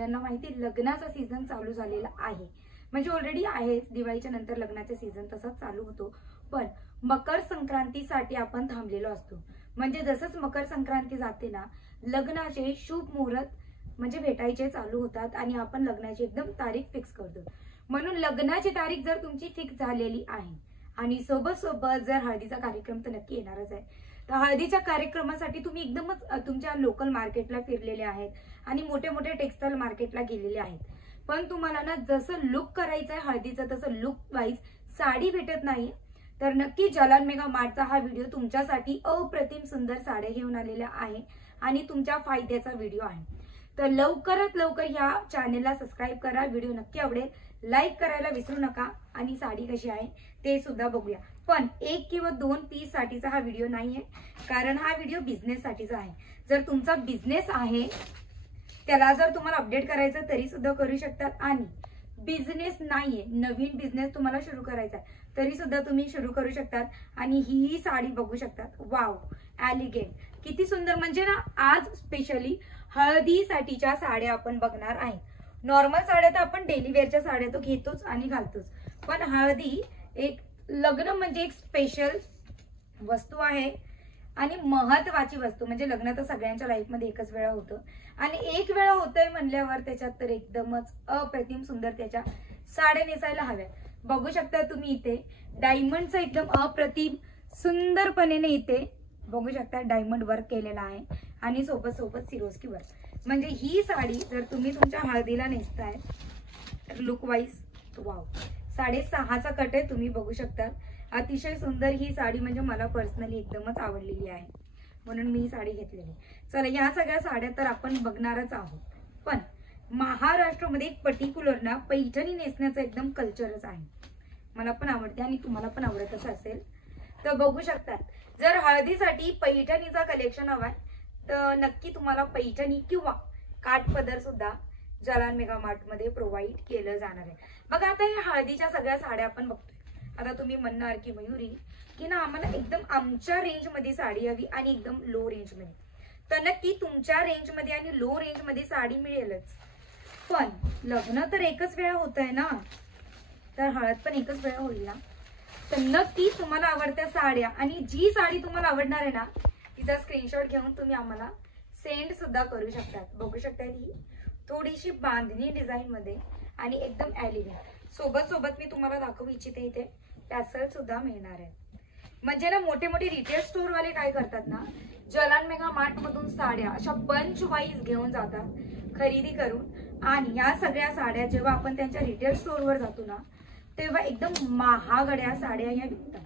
सगळ्यांना माहिती लग्नाचा सीझन चालू झालेला आहे, म्हणजे ऑलरेडी आहेच. दिवाळीच्या नंतर लग्नाचा सीझन तसाच चालू होतो, पण मकर संक्रांतीसाठी आपण थांबलेलो असतो. म्हणजे जसंच मकर संक्रांती जाते ना, लग्नाचे शुभ मुहूर्त म्हणजे भेटायचे चालू होतात आणि आपण लग्नाची एकदम तारीख फिक्स करतो. म्हणून लग्नाची तारीख जर तुमची फिक्स झालेली आहे आणि सोबत सोबत जर हळदीचा कार्यक्रम तर नक्की येणारच आहे, तर हळदीच्या कार्यक्रमासाठी तुम्ही एकदमच तुमच्या लोकल मार्केटला फिरलेले आहेत आणि मोठे मोठे टेक्सटाईल मार्केटला गेलेले आहेत, पण तुम्हाला ना जसं लुक करायचं आहे हळदीचं तसं लुक वाईज साडी भेटत नाही, तर नक्की जलाल मेगा मार्टचा हा व्हिडिओ तुमच्यासाठी अप्रतिम सुंदर साड्या घेऊन आलेला आहे आणि तुमच्या फायद्याचा व्हिडिओ आहे. तर लवकरात लवकर या चॅनेलला सबस्क्राईब करा. व्हिडिओ नक्की आवडेल, लाईक करायला विसरू नका आणि साडी कशी आहे ते सुद्धा बघूया. पण 1 किंवा 2 पीस साठीचा हा व्हिडिओ नाहीये, कारण हा व्हिडिओ बिझनेस साठीचा आहे. जर तुमचा बिझनेस आहे त्याला जर तुम्हाला अपडेट करायचं तरी सुद्धा करू शकतात, आणि बिझनेस नाहीये, नवीन बिझनेस तुम्हाला सुरू करायचा आहे तरी सुद्धा तुम्ही सुरू करू शकतात. आणि ही साडी बघू शकतात, वाव एलिगेंट, किती सुंदर. म्हणजे ना आज स्पेशली हळदीसाठीच्या साड्या आपण बघणार आहे. नॉर्मल साड्या तर आपण डेली वेअरच्या साड्या तो घेतोच आणि घालतोच, पण हळदी एक लग्न म्हणजे एक स्पेशल वस्तू आहे आणि महत्वाची वस्तू. म्हणजे लग्न तर सगळ्यांच्या लाईफमध्ये एकच वेळा होतं आणि एक वेळा होतंय म्हणल्यावर त्याच्यात तर एकदमच अप्रतिम सुंदर त्याच्या साड्या नेसायला हव्या. बघू शकता तुम्ही इथे डायमंडचं एकदम अप्रतिम सुंदरपणे इथे बघू शकता डायमंड वर्क केलेला आहे आणि सोबत सोबत सिरोस्की वर्क. म्हणजे ही साडी जर तुम्ही तुमच्या हळदीला नेसताय लुक वाईज वाव. 6.5चा कट आहे, तुम्ही बघू शकता. अतिशय सुंदर ही साडी, म्हणजे मला पर्सनली एकदमच आवडलेली आहे म्हणून मी ही साडी घेतलेली. चला या सगळ्या साड्या तर आपण बघणारच आहोत, पण महाराष्ट्रामध्ये एक पर्टिक्युलर ना पैठणी नेसण्याचं एकदम कल्चरच आहे. मला पण आवडते आणि तुम्हाला पण आवडतच असेल, तर बघू शकतात. जर हळदीसाठी पैठणीचा कलेक्शन हवाय तर नक्की तुम्हाला पैठणी किंवा काठपदर सुद्धा जलाल मेगा मार्ट मध्ये प्रोव्हाइड केलं जाणार आहे. बघा आता हे हळदीच्या सगळ्या साड्या आपण बघतोय. आता तुम्ही म्हणणार की मयुरी की ना आम्हाला एकदम आमच्या रेंज मध्ये साडी हवी आणि एकदम लो रेंज मध्ये, तर नक्की तुमच्या रेंज मध्ये आणि लो रेंज मध्ये साडी मिळेलच. पण लग्न तर एकच वेळा होत आहे ना, तर हळद पण एकच वेळा होईल ना, तर नक्की तुम्हाला आवडत्या साड्या आणि जी साडी तुम्हाला आवडणार आहे ना तिचा स्क्रीनशॉट घेऊन तुम्ही आम्हाला सेंड सुद्धा करू शकता. बघू शकता ही थोडीशी बांधणी डिझाईन मध्ये आणि एकदम एलिगंट. सोबत सोबत मी तुम्हाला दाखवू इच्छिते इथे टॅसल सुद्धा मिळणार आहे. म्हणजे ना मोठे मोठे रिटेल स्टोर वाले काय करतात ना, जलाल मेगा मार्ट मधून साड्या अशा बंच वाईज घेऊन जातात खरेदी करून, आणि या सगळ्या साड्या जेव्हा आपण त्यांच्या रिटेल स्टोअरवर जातो ना तेव्हा एकदम महागड्या साड्या या विकतात.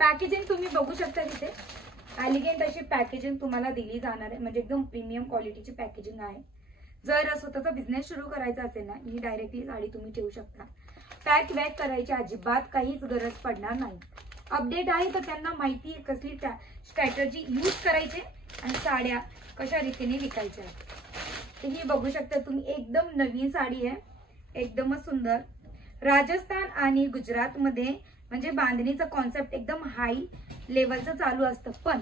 पॅकेजिंग तुम्ही बघू शकता तिथे एलिगंट अशी पॅकेजिंग तुम्हाला दिली जाणार आहे, म्हणजे एकदम प्रीमियम क्वालिटीची पॅकेजिंग आहे. जर स्वतःचा बिझनेस सुरू करायचा असेल ना, ही डायरेक्टली साडी तुम्ही ठेवू शकता. पॅक वॅक करायची अजिबात काहीच गरज पडणार नाही. अपडेट आहे तर त्यांना माहिती आहे कसली स्ट्रॅटर्जी यूज करायची आणि साड्या कशा रीतीने विकायच्या. ही बघू शकता तुम्ही एकदम नवीन साडी आहे, एकदमच सुंदर. राजस्थान आणि गुजरात मध्ये म्हणजे बांधणीचा कॉन्सेप्ट एकदम हाई लेवलचं चालू असतं, पण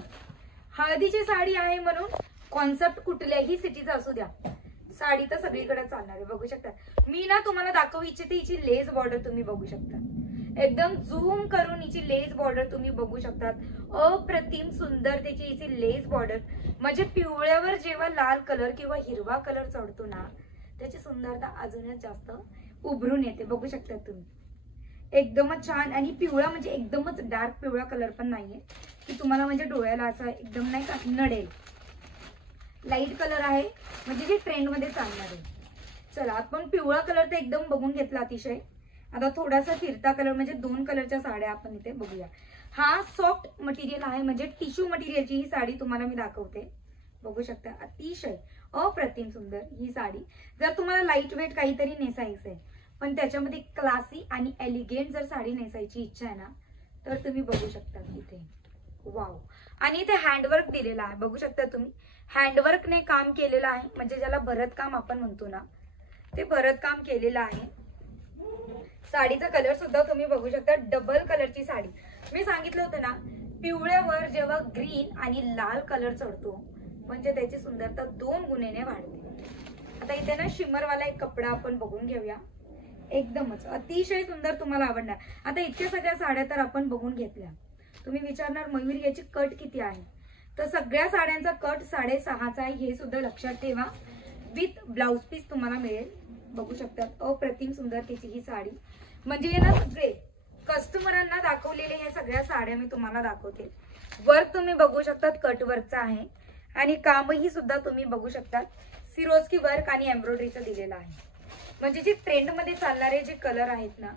हळदीची साडी आहे म्हणून कॉन्सेप्ट कुठल्याही सिटीचा असू द्या, साडी तर सगळीकडे चालणार आहे. बघू शकता मी ना तुम्हाला दाखवू इच्छिते हिची लेस बॉर्डर तुम्ही बघू शकता. एकदम झूम करून हिची लेस बॉर्डर तुम्ही बघू शकतात. अप्रतिम सुंदर त्याची हिची लेस बॉर्डर. म्हणजे पिवळ्यावर जेव्हा लाल कलर किंवा हिरवा कलर चढतो ना त्याची सुंदरता अजूनच जास्त उभरून येते. बघू शकता तुम्ही एकदमच छान. आणि पिवळा म्हणजे एकदमच डार्क पिवळा कलर पण नाहीये की तुम्हाला म्हणजे डोळ्याला असं एकदम नाही का नडेल. लाईट कलर आहे म्हणजे जे ट्रेंड मध्ये चालणार आहे. चला आपण पिवळा कलर तर एकदम बघून घेतला अतिशय. आता थोडासा फिरता कलर म्हणजे 2 कलरच्या साड्या आपण इथे बघूया. हा सॉफ्ट मटेरियल आहे, म्हणजे टिश्यू मटेरियलची ही साडी तुम्हाला मी दाखवते. बघू शकता अतिशय अप्रतिम सुंदर ही साडी. जर तुम्हाला लाईट वेट काहीतरी नेसायचं आहे पण त्याच्यामध्ये क्लासी आणि एलिगेंट जर साडी नेसायची इच्छा आहे ना तर तुम्ही बघू शकता इथे वाव. आणि इथे हँडवर्क दिलेला आहे. बघू शकता तुम्ही हँडवर्कने काम केलेलं आहे, म्हणजे ज्याला भरतकाम आपण म्हणतो ना ते भरतकाम केलेलं आहे. साडीचा कलर सुद्धा तुम्ही बघू शकता, डबल कलरची साडी. मी सांगितलं होतं ना पिवळ्यावर जेव्हा ग्रीन आणि लाल कलर चढतो म्हणजे त्याची सुंदरता 2 गुणेने वाढते. आता इथे ना शिमरवाला एक कपडा आपण बघून घेऊया, एकदमच अतिशय सुंदर, तुम्हाला आवडणार. आता इतक्या सगळ्या साड्या तर आपण बघून घेतल्या. तुम्ही विचारणार मयुरी याची कट किती आहे, तर सगळ्या साड्यांचा कट 6.5चा आहे, हे सुद्धा लक्षात ठेवा. विथ ब्लाउज पीस तुम्हाला मिळेल. बघू शकता अप्रतिम सुंदर त्याची ही साडी. म्हणजे ना सगळे कस्टमरांना दाखवलेले ह्या सगळ्या साड्या मी तुम्हाला दाखवते. वर्क तुम्ही बघू शकतात कट वर्कचा आहे आणि कामही सुद्धा तुम्ही बघू शकतात सिरोस्की वर्क आणि एम्ब्रॉयडरीचं दिलेलं आहे. म्हणजे जे ट्रेंड मध्ये चालणारे जे कलर आहेत ना,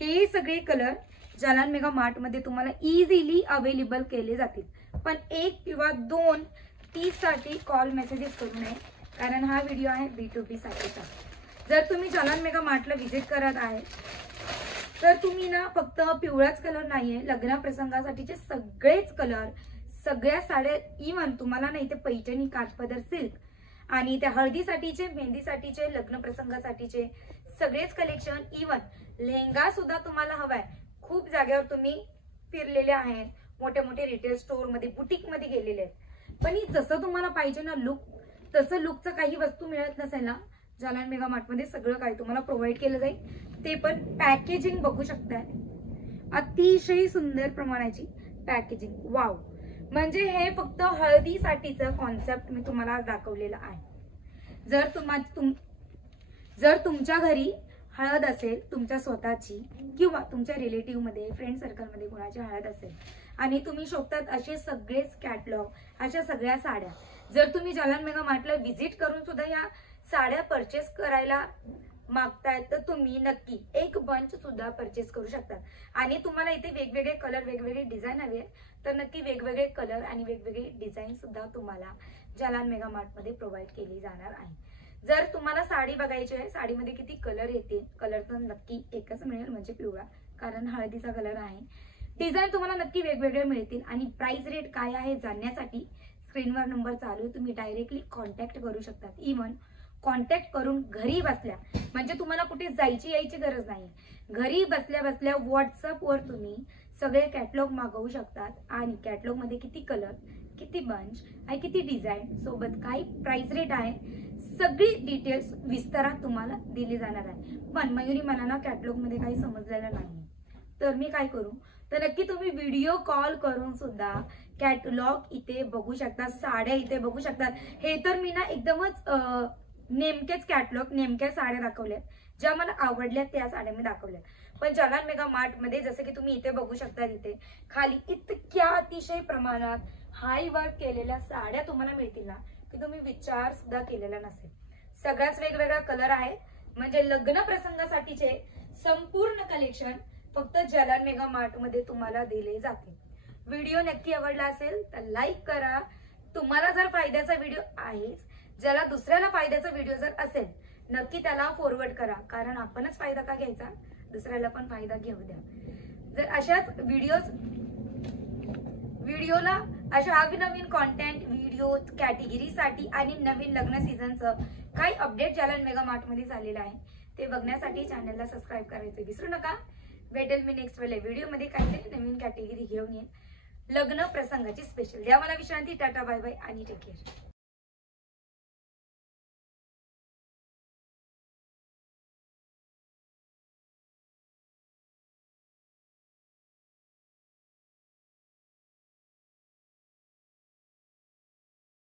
हे सगळे कलर जालान मेगा मार्ट मध्ये तुम्हाला इझिली अवेलेबल केले जातील. पण 1 किंवा 2 साठी कॉल मेसेजेस करू नये, कारण हा व्हिडिओ आहे B2B साठीचा. जर तुम्ही जालान मेगा मार्टला व्हिजिट करत आहे तर तुम्ही ना फक्त पिवळाच कलर नाहीये, लग्न प्रसंगासाठीचे सगळेच कलर, सगळ्या साड्या, इव्हन तुम्हाला ना इथे पैठणी, काठपदर, सिल्क आणि त्या हळदीसाठीचे, मेहंदीसाठीचे, लग्न प्रसंगासाठीचे सगळेच कलेक्शन, इव्हन लेहंगा सुद्धा तुम्हाला हवाय. खूप जागेवर तुम्ही फिरलेले आहेत, मोठे मोठे रिटेल स्टोर मध्ये, बुटीक मध्ये गेलेले आहेत, पण जसं तुम्हाला पाहिजे ना लुक, तसं लुकचं काही वस्तू मिळत नसेल ना, जालान मेगा मार्ट मध्ये सगळं काही तुम्हाला प्रोव्हाइड केलं जाईल. ते पण पॅकेजिंग बघू शकताय, अतिशय सुंदर प्रमाणाची पॅकेजिंग. वाव, म्हणजे हे फक्त हळदीसाठीचं कॉन्सेप्ट मी तुम्हाला आज दाखवलेलं आहे. जर तुमच्या घरी हळद असेल, तुमच्या स्वतःची किंवा तुमच्या रिलेटिव्ह मध्ये, फ्रेंड सर्कल मध्ये कोणाची हळद असेल आणि तुम्ही शोधतात असे सगळेच कॅटलॉग, अशा सगळ्या साड्या, जर तुम्ही जालान मेगा मार्टला व्हिजिट करून सुद्धा या साड्या परचेस करायला मागताय, तर तुम्ही नक्की एक बंच सुद्धा परचेस करू शकता. आणि तुम्हाला इथे वेगवेगळे कलर, वेगवेगळे डिझाईन हवे तर नक्की वेगवेगळे कलर आणि वेगवेगळे डिझाईन सुद्धा तुम्हाला जालान मेगा मार्ट मध्ये प्रोव्हाइड केली जाणार आहे. जर तुम्हाला साडी बघायची आहे, साडीमध्ये किती कलर येते, कलर तर नक्की एकच मिळेल, म्हणजे पिवळा, कारण हळदीचा कलर आहे. डिझाईन तुम्हाला नक्की वेगवेगळे मिळतील. आणि प्राइस रेट काय आहे जाणण्यासाठी स्क्रीनवर नंबर चालू आहे, तुम्ही डायरेक्टली कॉन्टॅक्ट करू शकता. इव्हन कॉन्टॅक्ट करून घरी बसल्या, म्हणजे तुम्हाला कुठे जायची यायची गरज नाही, घरी बसल्या बसल्या व्हॉट्सअपवर तुम्ही सगळे कॅटलॉग मागवू शकतात. आणि कॅटलॉग मध्ये किती कलर, किती बंच आणि किती डिझाईन सोबत काही प्राइस रेट आहे, सगळी डिटेल्स विस्तारात तुम्हाला दिली जाणार आहे. पण मयुरी मला ना कॅटलॉग मध्ये काही समजलेलं नाही, तर मी काय करू, तर नक्की तुम्ही व्हिडिओ कॉल करून सुद्धा कॅटलॉग इथे बघू शकता, साड्या इथे बघू शकतात. हे तर मी ना एकदमच नेमकेच कॅटलॉग, नेमक्या साड्या दाखवल्यात, ज्या मला आवडल्या त्या साड्या मी दाखवल्या. पण जालान मेगा मार्ट मध्ये जसं की तुम्ही इथे बघू शकता, तिथे खाली इतक्या अतिशय प्रमाणात हाय वर्क केलेल्या साड्या तुम्हाला मिळतील ना, की तुम्ही विचार सुद्धा केलेला नसेल. सगळ्याच वेगवेगळा कलर आहे, म्हणजे लग्न प्रसंगासाठीचे संपूर्ण कलेक्शन फक्त जालान मेगा मार्ट मध्ये तुम्हाला दिले जाते. व्हिडिओ नक्की आवडला असेल तर लाईक करा. तुम्हाला जर फायद्याचा व्हिडिओ आहेच, ज्याला दुसऱ्याला फायद्याचा व्हिडिओ जर असेल, नक्की त्याला फॉरवर्ड करा, कारण आपणच फायदा का घ्यायचा, दुसऱ्याला पण फायदा घेऊ द्या. जर अशाच व्हिडिओला अशा नवीन कॉन्टेंट व्हिडिओ कॅटेगरीसाठी आणि नवीन लग्न सीझनचं काही अपडेट जालान मेगा मार्ट मध्ये झालेलं आहे, ते बघण्यासाठी चॅनलला सबस्क्राईब करायचं विसरू नका. भेटेल मी नेक्स्ट वेळेला व्हिडिओ मध्ये काहीतरी नवीन कॅटेगरी घेऊन येईन, लग्न प्रसंगाची स्पेशल. द्या मला विश्रांती. टाटा, बाय बाय आणि टेक केअर.